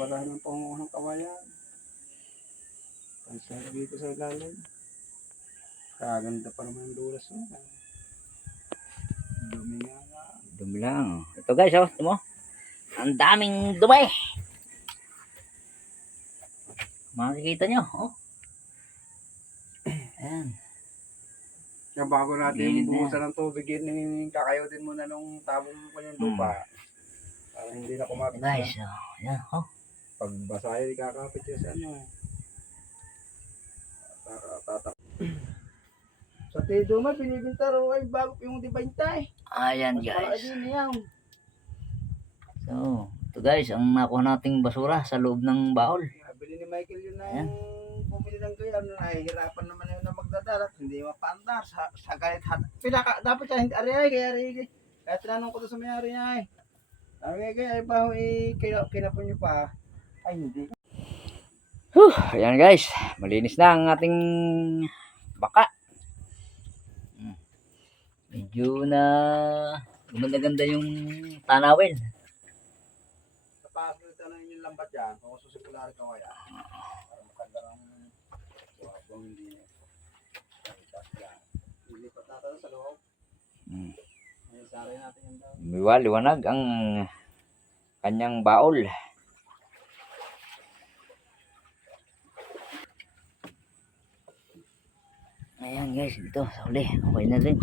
barahan ng pangunguhan ng kawayan. Pansa dito sa ilalim. Kaganda pa naman yung dulas mo. Dumi nga na. Dumi lang. Ito guys, oh, ito mo. Ang daming dumi. Makikita nyo, oh. Ayan. Kaya bago natin Gilid na buhusan ng tubig, kakayodin muna nung tabong mo yung lupa. Para hindi na kumapit Guys, na. oh, ayan, oh. Pag basa yun, kakapit yun sa ano. Tatak. Sa Tedo man, binibinta raw ay bago yung divine tie. Ayan Para guys. din yan. So, ito guys, ang nakuha nating basura sa loob ng baol. Bili ni Michael yun Ayan. ng bumili ng kaya, nahihirapan naman yun na magdadarat, hindi mapandar, sa galit dapat siya hindi ari kaya tinanong ko to sa may-ari niya ay. Sabi kaya ay baho kinapon niyo pa, ay hindi. Ayan guys, malinis na ang ating baka. Medyo na gumanda-ganda yung tanawin. Tapos ito na yung lambat dyan, kung susikulari ka kaya. Para maganda ng wabong hindi. Lilipat natin sa loob. Ay, sari natin yung daw. Liwanag ang kanyang baol. Ayan guys, dito sa uli, okay na rin.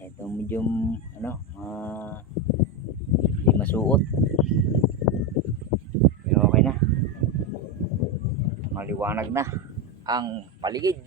Ito medyo ano, hindi masuot. Pero okay na. Maliwanag na ang paligid.